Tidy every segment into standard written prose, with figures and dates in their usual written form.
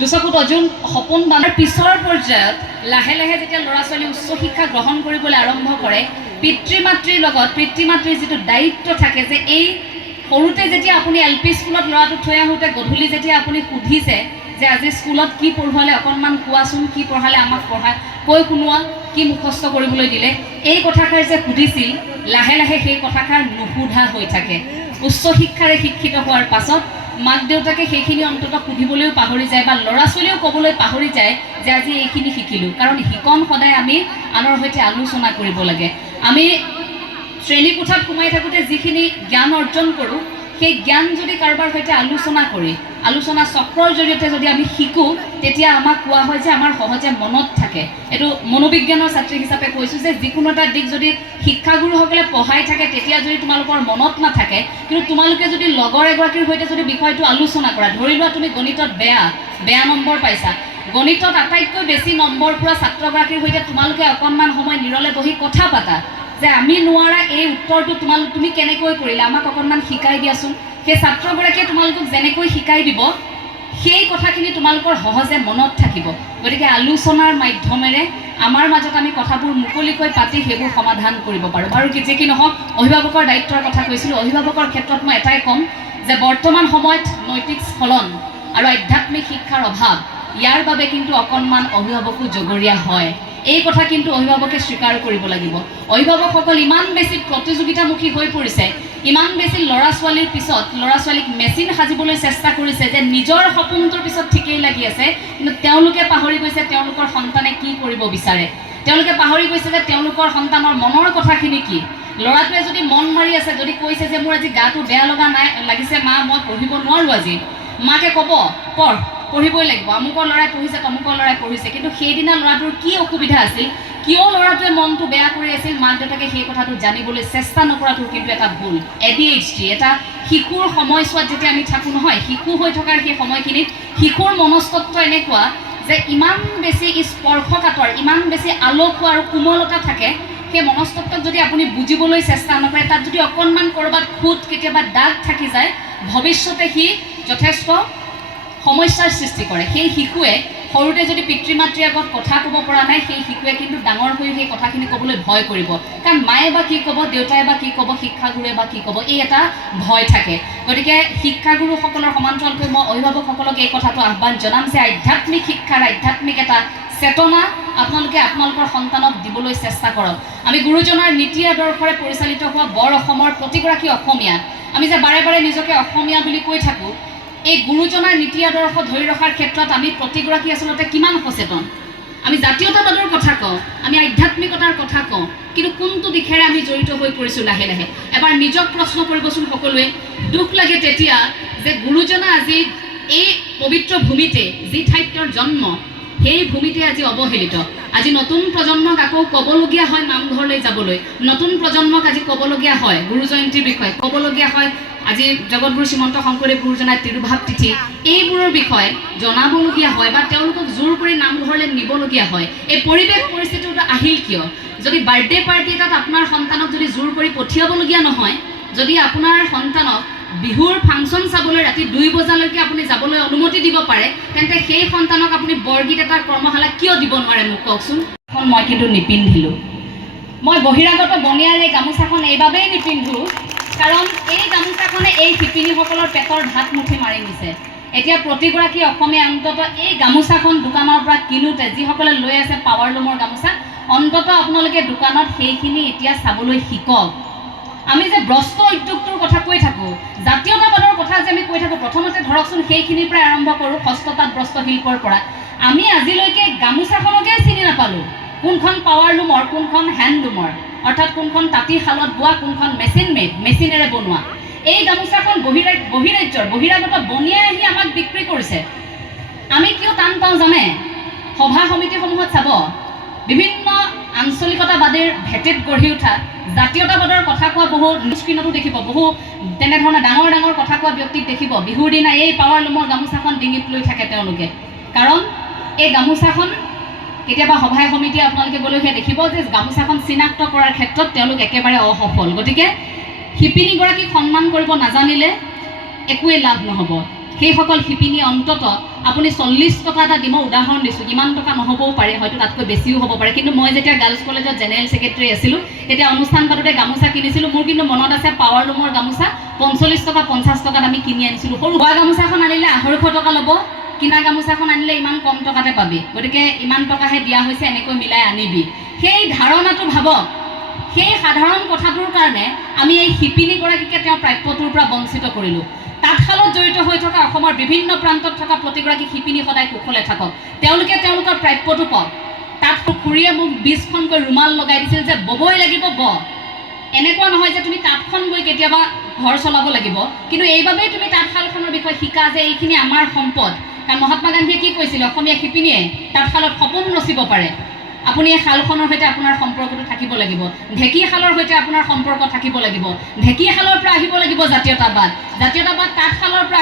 দুচকুত অজুন সপোন বান্ধাৰ পিছৰ পৰ্যায়ত লাহে লাহে যেতিয়া ল'ৰা ছোৱালী উচ্চ শিক্ষা গ্ৰহণ কৰিবলৈ আৰম্ভ কৰে, পিতৃ মাতৃৰ লগত পিতৃ মাতৃৰ যিটো দায়িত্ব থাকে যে এই সৰুতে যেতিয়া আপুনি LP স্কুলত ল'ৰাটোক থৈ আহোঁতে গধূলি যেতিয়া আপুনি সুধিছে যে আজি স্কুলত কি পঢ়ুৱালে অকণমান কোৱাচোন, কি পঢ়ালে আমাক কৈ শুনোৱা, কি মুখস্থ কৰিবলৈ দিলে, এই কথাষাৰ যে সুধিছিল লাহে লাহে সেই কথাষাৰ নুসুধা হৈ থাকে। উচ্চ শিক্ষাৰে শিক্ষিত হোৱাৰ পাছত মাক দেউতাকে সেইখিনি অন্তত সুধিবলৈও পাহৰি যায় বা ল'ৰা ছোৱালীয়েও ক'বলৈ পাহৰি যায় যে আজি এইখিনি শিকিলোঁ। কাৰণ শিকন সদায় আমি আনৰ সৈতে আলোচনা কৰিব লাগে। আমি শ্ৰেণীকোঠাত সোমাই থাকোঁতে যিখিনি জ্ঞান অৰ্জন কৰোঁ, সেই জ্ঞান যদি কাৰোবাৰ সৈতে আলোচনা কৰি আলোচনা চক্ৰৰ জৰিয়তে যদি আমি শিকোঁ, তেতিয়া আমাক কোৱা হয় যে আমাৰ সহজে মনত থাকে। এইটো মনোবিজ্ঞানৰ ছাত্ৰী হিচাপে কৈছোঁ যে যিকোনো এটা দিশ যদি শিক্ষাগুৰুসকলে পঢ়াই থাকে তেতিয়া যদি তোমালোকৰ মনত নাথাকে, কিন্তু তোমালোকে যদি লগৰ এগৰাকীৰ সৈতে যদি বিষয়টো আলোচনা কৰা, ধৰি লোৱা তুমি গণিতত বেয়া নম্বৰ পাইছা, গণিতত আটাইতকৈ বেছি নম্বৰ পোৱা ছাত্ৰগৰাকীৰ সৈতে তোমালোকে অকণমান সময় নিৰলে বহি কথা পাতা যে আমি নোৱাৰা এই উত্তৰটো তুমি কেনেকৈ কৰিলা, আমাক অকণমান শিকাই দিয়াচোন। সেই ছাত্ৰগৰাকীয়ে তোমালোকক যেনেকৈ শিকাই দিব সেই কথাখিনি তোমালোকৰ সহজে মনত থাকিব। গতিকে আলোচনাৰ মাধ্যমেৰে আমাৰ মাজত আমি কথাবোৰ মুকলিকৈ পাতি সেইবোৰ সমাধান কৰিব পাৰোঁ। বাৰু যি কি নহওক, অভিভাৱকৰ দায়িত্বৰ কথা কৈছিলোঁ। অভিভাৱকৰ ক্ষেত্ৰত মই এটাই ক'ম যে বৰ্তমান সময়ত নৈতিক স্খলন আৰু আধ্যাত্মিক শিক্ষাৰ অভাৱ, ইয়াৰ বাবে কিন্তু অকণমান অভিভাৱকো জগৰীয়া হয়। এই কথা কিন্তু অভিভাৱকে স্বীকাৰ কৰিব লাগিব। অভিভাৱকসকল ইমান বেছি প্ৰতিযোগিতামুখী হৈ পৰিছে, ইমান বেছি ল'ৰা ছোৱালীৰ পিছত ল'ৰা ছোৱালীক মেচিন সাজিবলৈ চেষ্টা কৰিছে যে নিজৰ সপোনটোৰ পিছত ঠিকেই লাগি আছে, কিন্তু তেওঁলোকে পাহৰি গৈছে তেওঁলোকৰ সন্তানে কি কৰিব বিচাৰে। তেওঁলোকে পাহৰি গৈছে যে তেওঁলোকৰ সন্তানৰ মনৰ কথাখিনি কি। ল'ৰাটোৱে যদি মন মাৰি আছে, যদি কৈছে যে মোৰ আজি গাটো বেয়া লাগিছে মা, মই পঢ়িব নোৱাৰোঁ আজি, মাকে ক'ব পঢ়িবই লাগিব, আমুকৰ ল'ৰাই পঢ়িছে তমুকৰ ল'ৰাই পঢ়িছে, কিন্তু সেইদিনা ল'ৰাটোৰ কি অসুবিধা আছিল, কিয় ল'ৰাটোৱে মনটো বেয়া কৰি আছিল, মাক দেউতাকে সেই কথাটো জানিবলৈ চেষ্টা নকৰাটো কিন্তু এটা ভুল। ADHD এটা শিশুৰ সময়ছোৱাত যেতিয়া আমি থাকোঁ নহয়, শিশু হৈ থকাৰ সেই সময়খিনিত শিশুৰ মনস্তত্ব এনেকুৱা যে ইমান বেছি স্পৰ্শকাতৰ, ইমান বেছি আলসুৱা আৰু কোমলতা থাকে, সেই মনস্তত্বক যদি আপুনি বুজিবলৈ চেষ্টা নকৰে, তাত যদি অকণমান ক'ৰবাত খুঁত কেতিয়াবা দাগ থাকি যায়, ভৱিষ্যতে সি যথেষ্ট সমস্যাৰ সৃষ্টি কৰে। সেই শিশুৱে সৰুতে যদি পিতৃ মাতৃৰ আগত কথা ক'ব পৰা নাই, সেই শিশুৱে কিন্তু ডাঙৰ হৈ সেই কথাখিনি ক'বলৈ ভয় কৰিব। কাৰণ মায়ে বা কি ক'ব, দেউতাই বা কি ক'ব, শিক্ষাগুৰুৱে বা কি ক'ব, এই এটা ভয় থাকে। গতিকে শিক্ষাগুৰুসকলৰ সমান্তৰালকৈ মই অভিভাৱকসকলক এই কথাটো আহ্বান জনাম যে আধ্যাত্মিক শিক্ষাৰ আধ্যাত্মিক এটা চেতনা আপোনালোকৰ সন্তানক দিবলৈ চেষ্টা কৰক। আমি গুৰুজনাৰ নীতি আদৰ্শৰে পৰিচালিত হোৱা বৰ অসমৰ প্ৰতিগৰাকী অসমীয়া, আমি যে বাৰে বাৰে নিজকে অসমীয়া বুলি কৈ থাকোঁ, এই গুৰুজনাৰ নীতি আদৰ্শ ধৰি ৰখাৰ ক্ষেত্ৰত আমি প্ৰতিগৰাকী আচলতে কিমান সচেতন। আমি জাতীয়তাবাদৰ কথা কওঁ, আমি আধ্যাত্মিকতাৰ কথা কওঁ, কিন্তু কোনটো দিশেৰে আমি জড়িত হৈ পৰিছোঁ লাহে লাহে। এবাৰ নিজক প্ৰশ্ন কৰিবচোন সকলোৱে। দুখ লাগে তেতিয়া যে গুৰুজনা আজি এই পবিত্ৰ ভূমিতে যি ঠাইত তেওঁৰ জন্ম, সেই ভূমিতে আজি অৱহেলিত। আজি নতুন প্ৰজন্মক আকৌ ক'বলগীয়া হয় নামঘৰলৈ যাবলৈ, নতুন প্ৰজন্মক আজি ক'বলগীয়া হয় গুৰু জয়ন্তীৰ বিষয়ে, ক'বলগীয়া হয় আজি জগতগুৰু শ্ৰীমন্ত শংকৰদেৱ গুৰুজনাৰ তিৰুভাৱ তিথি, এইবোৰৰ বিষয়ে জনাবলগীয়া হয় বা তেওঁলোকক জোৰ কৰি নামঘৰলৈ নিবলগীয়া হয়। এই পৰিৱেশ পৰিস্থিতিটো আহিল কিয়? যদি বাৰ্থডে পাৰ্টি এটাত আপোনাৰ সন্তানক যদি জোৰ কৰি পঠিয়াবলগীয়া নহয়, যদি আপোনাৰ সন্তানক বিহুৰ ফাংচন চাবলৈ ৰাতি 2 বজালৈকে আপুনি যাবলৈ অনুমতি দিব পাৰে, তেন্তে সেই সন্তানক আপুনি বৰগীত এটা কৰ্মশালা কিয় দিব নোৱাৰে মোক কওকচোন। মই কিন্তু নিপিন্ধিলোঁ। মই বহিৰাগত বনিয়াৰ এই গামোচাখন এইবাবেই নিপিন্ধোঁ, কাৰণ এই গামোচাখনে এই শিপিনীসকলৰ পেটৰ ঢাক মুঠি মাৰি নিছে। এতিয়া প্ৰতিগৰাকী অসমীয়া অন্তত এই গামোচাখন দোকানৰ পৰা কিনোতে, যিসকলে লৈ আছে পাৱাৰলুমৰ গামোচা, অন্তত আপোনালোকে দোকানত সেইখিনি এতিয়া চাবলৈ শিকক। আমি যে ব্ৰস্ত উদ্যোগটোৰ কথা কৈ থাকোঁ, জাতীয়তাবাদৰ কথা যে আমি কৈ থাকোঁ, প্ৰথমতে ধৰকচোন সেইখিনিৰ পৰাই আৰম্ভ কৰোঁ, হস্ততাঁত বস্ত্ৰ শিল্পৰ পৰা। আমি আজিলৈকে গামোচাখনকে চিনি নাপালোঁ, কোনখন পাৱাৰলুমৰ, কোনখন হেণ্ডলুমৰ, অৰ্থাৎ কোনখন তাঁতীশালত বোৱা, কোনখন মেচিনেৰে বনোৱা। এই গামোচাখন বহিৰাগত বনিয়াই আহি আমাক বিক্ৰী কৰিছে। আমি কিয় টান পাওঁ জানে? সভা সমিতিসমূহত চাব, বিভিন্ন আঞ্চলিকতাবাদীৰ ভেটিত গঢ়ি উঠা জাতীয়তাবাদৰ কথা কোৱা বহু স্ক্ৰীণতো দেখিব, বহু তেনেধৰণে ডাঙৰ ডাঙৰ কথা কোৱা ব্যক্তিক দেখিব। বিহুৰ দিনা এই পাৱাৰলুমৰ গামোচাখন ডিঙিত লৈ থাকে তেওঁলোকে, কাৰণ এই গামোচাখন কেতিয়াবা সভাই সমিতিয়ে আপোনালোকে গ'লেহে দেখিব যে গামোচাখন চিনাক্ত কৰাৰ ক্ষেত্ৰত তেওঁলোক একেবাৰে অসফল। গতিকে শিপিনীগৰাকীক সন্মান কৰিব নাজানিলে একোৱে লাভ নহ'ব। সেইসকল শিপিনী অন্তত আপুনি 40 টকা এটা দিব, উদাহৰণ দিছোঁ, ইমান টকা নহ'বও পাৰে, হয়তো তাতকৈ বেছিও হ'ব পাৰে। কিন্তু মই যেতিয়া গাৰ্লছ কলেজত জেনেৰেল ছেক্ৰেটাৰী আছিলোঁ, তেতিয়া অনুষ্ঠান পাতোঁতে গামোচা কিনিছিলোঁ। মোৰ কিন্তু মনত আছে পাৱাৰ লুমৰ গামোচা 45 টকা 50 টকাত আমি কিনি আনিছিলোঁ। সৰু বোৱা গামোচাখন আনিলে 250 টকা ল'ব, কিনা গামোচাখন আনিলে ইমান কম টকাতে পাবি, গতিকে ইমান টকাহে দিয়া হৈছে, এনেকৈ মিলাই আনিবি। সেই ধাৰণাটো ভাবক, সেই সাধাৰণ কথাটোৰ কাৰণে আমি এই শিপিনীগৰাকীকে তেওঁৰ প্ৰাপ্যটোৰ পৰা বঞ্চিত কৰিলোঁ। তাঁতশালত জড়িত হৈ থকা অসমৰ বিভিন্ন প্ৰান্তত থকা প্ৰতিগৰাকী শিপিনী সদায় কুশলে থাকক, তেওঁলোকে তেওঁলোকৰ প্ৰাপ্যটো পাওক। তাত খুৰীয়ে মোক 20খনকৈ ৰুমাল লগাই দিছিল যে ববই লাগিব, ব। এনেকুৱা নহয় যে তুমি তাঁতখন বৈ কেতিয়াবা ঘৰ চলাব লাগিব, কিন্তু এইবাবেই তুমি তাঁতশালখনৰ বিষয়ে শিকা যে এইখিনি আমাৰ সম্পদ। কাৰণ মহাত্মা গান্ধীয়ে কি কৈছিলে, অসমীয়া শিপিনীয়ে তাঁতশালত সপোন ৰচিব পাৰে। আপুনি এই শালখনৰ সৈতে আপোনাৰ সম্পৰ্কটো থাকিব লাগিব, ঢেঁকীশালৰ সৈতে আপোনাৰ সম্পৰ্ক থাকিব লাগিব। ঢেঁকীশালৰ পৰা আহিব লাগিব জাতীয়তাবাদ, জাতীয়তাবাদ তাঁতশালৰ পৰা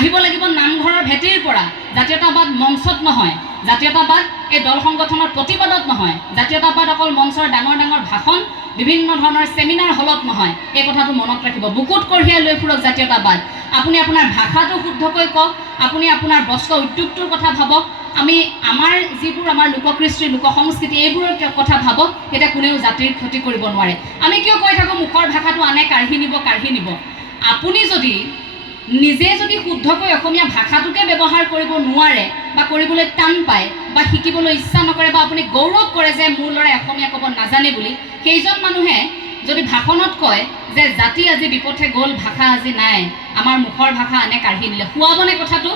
আহিব লাগিব নামঘৰৰ ভেটিৰ পৰা। জাতীয়তাবাদ মঞ্চত নহয়, জাতীয়তাবাদ এই দল সংগঠনৰ প্ৰতিবাদত নহয়, জাতীয়তাবাদ অকল মঞ্চৰ ডাঙৰ ডাঙৰ ভাষণ, বিভিন্ন ধৰণৰ ছেমিনাৰ হলত নহয়। এই কথাটো মনত ৰাখিব, বুকুত কঢ়িয়াই লৈ ফুৰক জাতীয়তাবাদ। আপুনি আপোনাৰ ভাষাটো শুদ্ধকৈ কওক, আপুনি আপোনাৰ বস্ত্ৰ উদ্যোগটোৰ কথা ভাবক, আমি আমাৰ যিবোৰ আমাৰ লোককৃষ্টি লোক সংস্কৃতি এইবোৰৰ কথা ভাবক, তেতিয়া কোনেও জাতিৰ ক্ষতি কৰিব নোৱাৰে। আমি কিয় কৈ থাকোঁ মুখৰ ভাষাটো আনে কাঢ়ি নিব। আপুনি যদি নিজে যদি শুদ্ধকৈ অসমীয়া ভাষাটোকে ব্যৱহাৰ কৰিব নোৱাৰে, বা কৰিবলৈ টান পায়, বা শিকিবলৈ ইচ্ছা নকৰে, বা আপুনি গৌৰৱ কৰে যে মোৰ ল'ৰাই অসমীয়া ক'ব নাজানে বুলি, সেইজন মানুহে যদি ভাষণত কয় যে জাতি আজি বিপথে গ'ল, ভাষা আজি নাই, আমাৰ মুখৰ ভাষা আনে কাঢ়ি নিলে, শুৱাবনে কথাটো?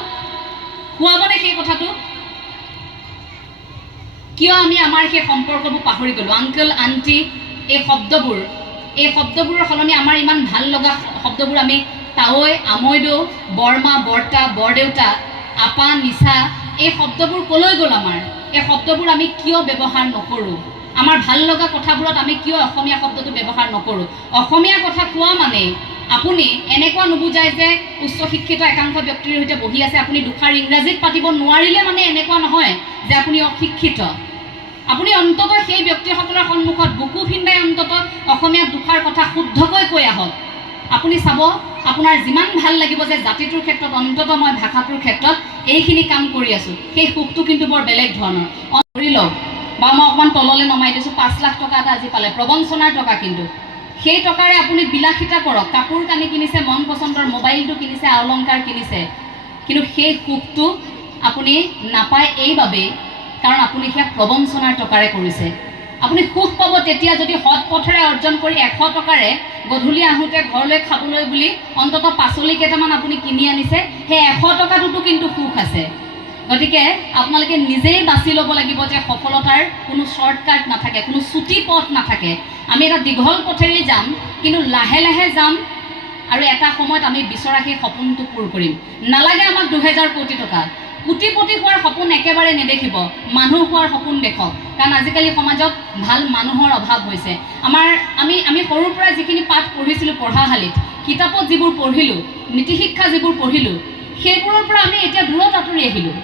শুৱাবনে সেই কথাটো? কিয় আমি আমাৰ সেই সম্পৰ্কবোৰ পাহৰি গ'লোঁ? আংকল আণ্টি এই শব্দবোৰৰ সলনি আমাৰ ইমান ভাল লগা শব্দবোৰ আমি তাৱৈ, আমৈদৌ, বৰমা, বৰ্তা, বৰদেউতা, আপা, নিচা, এই শব্দবোৰ ক'লৈ গ'ল আমাৰ? এই শব্দবোৰ আমি কিয় ব্যৱহাৰ নকৰোঁ? আমাৰ ভাল লগা কথাবোৰত আমি কিয় অসমীয়া শব্দটো ব্যৱহাৰ নকৰোঁ? অসমীয়া কথা কোৱা মানে আপুনি এনেকুৱা নুবুজায় যে উচ্চ শিক্ষিত একাংশ ব্যক্তিৰ সৈতে বহি আছে, আপুনি দুষাৰ ইংৰাজীত পাতিব নোৱাৰিলে মানে এনেকুৱা নহয় যে আপুনি অশিক্ষিত। আপুনি অন্ততঃ সেই ব্যক্তিসকলৰ সন্মুখত বুকু ফিন্দাই অন্ততঃ অসমীয়া দুষাৰ কথা শুদ্ধকৈ কৈ আহক। আপুনি চাব, আপোনাৰ যিমান ভাল লাগিব যে জাতিটোৰ ক্ষেত্ৰত অন্ততঃ মই ভাষাটোৰ ক্ষেত্ৰত এইখিনি কাম কৰি আছোঁ, সেই সুখটো কিন্তু বৰ বেলেগ ধৰণৰ। ধৰি লওক, বা মই অকণমান তললৈ নমাই দিছোঁ, 5 লাখ টকা এটা আজি পালে, প্ৰবঞ্চনাৰ টকা। কিন্তু সেই টকাৰে আপুনি বিলাসিতা কৰক, কাপোৰ কানি কিনিছে, মন পচন্দৰ মোবাইলটো কিনিছে, অলংকাৰ কিনিছে, কিন্তু সেই সুখটো আপুনি নাপায় এইবাবেই কাৰণ আপুনি সেয়া প্ৰবঞ্চনাৰ টকাৰে কৰিছে। আপুনি সুখ পাব তেতিয়া যদি সৎ পথেৰে অৰ্জন কৰি 100 টকাৰে গধূলি আহোঁতে ঘৰলৈ খাবলৈ বুলি অন্ততঃ পাচলি কেইটামান আপুনি কিনি আনিছে, সেই 100 টকাটোতো কিন্তু সুখ আছে। গতিকে আপোনালোকে নিজেই বাছি ল'ব লাগিব যে সফলতাৰ কোনো শ্বৰ্টকাট নাথাকে, কোনো চুটি পথ নাথাকে। আমি এটা দীঘল পথেৰে যাম, কিন্তু লাহে লাহে যাম, আৰু এটা সময়ত আমি বিচৰা সেই সপোনটো পূৰ কৰিম। নালাগে আমাক 2000 কোটি টকা। কোটিপতি হোৱাৰ সপোন একেবাৰে নেদেখিব, মানুহ হোৱাৰ সপোন দেখক। কাৰণ আজিকালি সমাজত ভাল মানুহৰ অভাৱ হৈছে। আমি সৰুৰ পৰা যিখিনি পাঠ পঢ়িছিলোঁ পঢ়াশালীত, কিতাপত যিবোৰ পঢ়িলোঁ, নীতি শিক্ষা যিবোৰ পঢ়িলোঁ, সেইবোৰৰ পৰা আমি এতিয়া দূৰত আঁতৰি আহিলোঁ।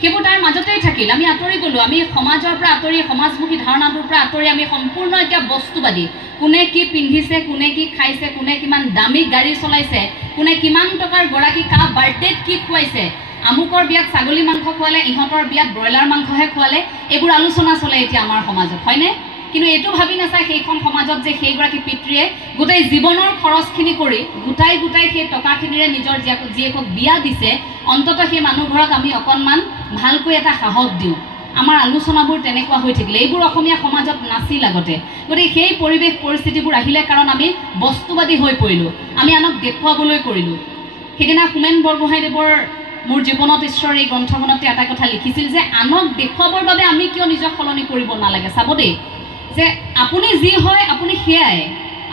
সেইবোৰ তাৰ মাজতেই থাকিল, আমি আঁতৰি গ'লোঁ। আমি সমাজৰ পৰা আঁতৰি, সমাজমুখী ধাৰণাটোৰ পৰা আঁতৰি আমি সম্পূৰ্ণ এতিয়া বস্তুবাদী। কোনে কি পিন্ধিছে, কোনে কি খাইছে, কোনে কিমান দামী গাড়ী চলাইছে, কোনে কিমান টকাৰ গৰাকী কাৰ বাৰ্থডেত কি খুৱাইছে, আমুকৰ বিয়াত ছাগলী মাংস খোৱালে, ইহঁতৰ বিয়াত ব্ৰইলাৰ মাংসহে খোৱালে, এইবোৰ আলোচনা চলে এতিয়া আমাৰ সমাজত, হয়নে? কিন্তু এইটো ভাবি নাচায় সেইখন সমাজত যে সেইগৰাকী পিতৃয়ে গোটেই জীৱনৰ খৰচখিনি কৰি গোটাই সেই টকাখিনিৰে নিজৰ জীয়েকক বিয়া দিছে। অন্ততঃ সেই মানুহঘৰক আমি অকণমান ভালকৈ এটা সাহস দিওঁ। আমাৰ আলোচনাবোৰ তেনেকুৱা হৈ থাকিলে, এইবোৰ অসমীয়া সমাজত নাছিল আগতে। গতিকে সেই পৰিৱেশ পৰিস্থিতিবোৰ আহিলে কাৰণ আমি বস্তুবাদী হৈ পৰিলোঁ, আমি আনক দেখুৱাবলৈ কৰিলোঁ। সেইদিনা হোমেন বৰগোহাঞিদেৱৰ মোৰ জীৱনত ঈশ্বৰ এই গ্ৰন্থখনতে এটা কথা লিখিছিল যে আনক দেখুৱাবৰ বাবে আমি কিয় নিজক সলনি কৰিব নালাগে। চাব দেই, যে আপুনি যি হয় আপুনি সেয়াই,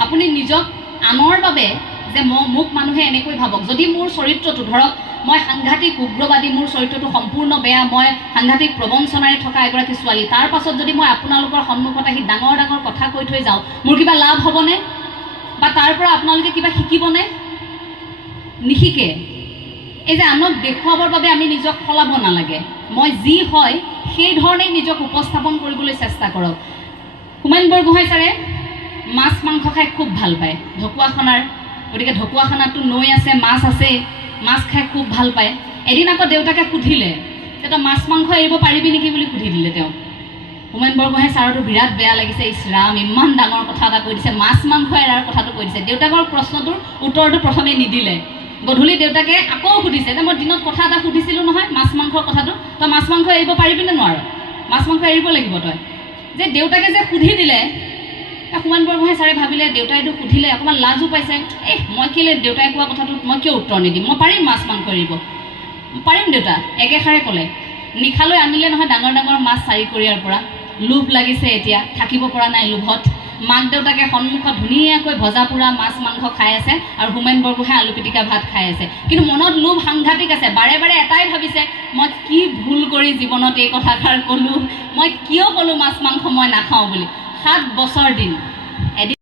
আপুনি নিজক আনৰ বাবে যে মোক মানুহে এনেকৈ ভাবক। যদি মোৰ চৰিত্ৰটো, ধৰক মই সাংঘাতিক উগ্ৰবাদী, মোৰ চৰিত্ৰটো সম্পূৰ্ণ বেয়া, মই সাংঘাতিক প্ৰবঞ্চনাৰে থকা এগৰাকী ছোৱালী, তাৰ পাছত যদি মই আপোনালোকৰ সন্মুখত আহি ডাঙৰ ডাঙৰ কথা কৈ থৈ যাওঁ, মোৰ কিবা লাভ হ'বনে? বা তাৰ পৰা আপোনালোকে কিবা শিকিবনে? নিশিকে। এই যে আনক দেখুৱাবৰ বাবে আমি নিজক সলাব নালাগে, মই যি হয় সেই ধৰণেই নিজক উপস্থাপন কৰিবলৈ চেষ্টা কৰক। হোমেন বৰগোহাঁই ছাৰে মাছ মাংস খাই খুব ভাল পায়, ঢকুৱাখানাৰ। গতিকে ঢকুৱাখানাততো নৈ আছে, মাছ আছে, মাছ খাই খুব ভাল পায়। এদিন আকৌ দেউতাকে সুধিলে, তই মাছ মাংস এৰিব পাৰিবি নেকি বুলি সুধি দিলে তেওঁ। হোমেন বৰগোহাঁই ছাৰতো বিৰাট বেয়া লাগিছে, ইছ ৰাম ইমান ডাঙৰ কথা এটা কৈ দিছে, মাছ মাংস এৰাৰ কথাটো কৈ দিছে। দেউতাকৰ প্ৰশ্নটোৰ উত্তৰটো প্ৰথমে নিদিলে। গধূলি দেউতাকে আকৌ সুধিছে যে মই দিনত কথা এটা সুধিছিলোঁ নহয় মাছ মাংসৰ কথাটো, তই মাছ মাংস এৰিব পাৰিবিনে নোৱাৰ? মাছ মাংস এৰিব লাগিব তই। যে দেউতাকে যে সুধি দিলে, হোমেন বৰগোহাঁই ছাৰে ভাবিলে দেউতাইটো সুধিলে, অকণমান লাজো পাইছে, মই কেলৈ দেউতাই কোৱা কথাটোত মই কিয় উত্তৰ নিদিম, মই পাৰিম মাছ মাংস এৰিব, পাৰিম দেউতা, একেষাৰে ক'লে। নিশালৈ আনিলে নহয় ডাঙৰ ডাঙৰ মাছ চাৰিকৰীয়াৰ পৰা। লোভ লাগিছে এতিয়া, থাকিব পৰা নাই লোভত। মাক দেউতাকে সন্মুখত ধুনীয়াকৈ ভজা পোৰা মাছ মাংস খাই আছে আৰু হোমেন বৰগোহাঁই আলু পিটিকা ভাত খাই আছে। কিন্তু মনত লোভ সাংঘাতিক আছে, বাৰে বাৰে এটাই ভাবিছে, মই কি ভুল কৰি জীৱনত এই কথাষাৰ ক'লোঁ, মই কিয় ক'লোঁ মাছ মাংস মই নাখাওঁ বুলি। 7 বছৰ দিন এদিন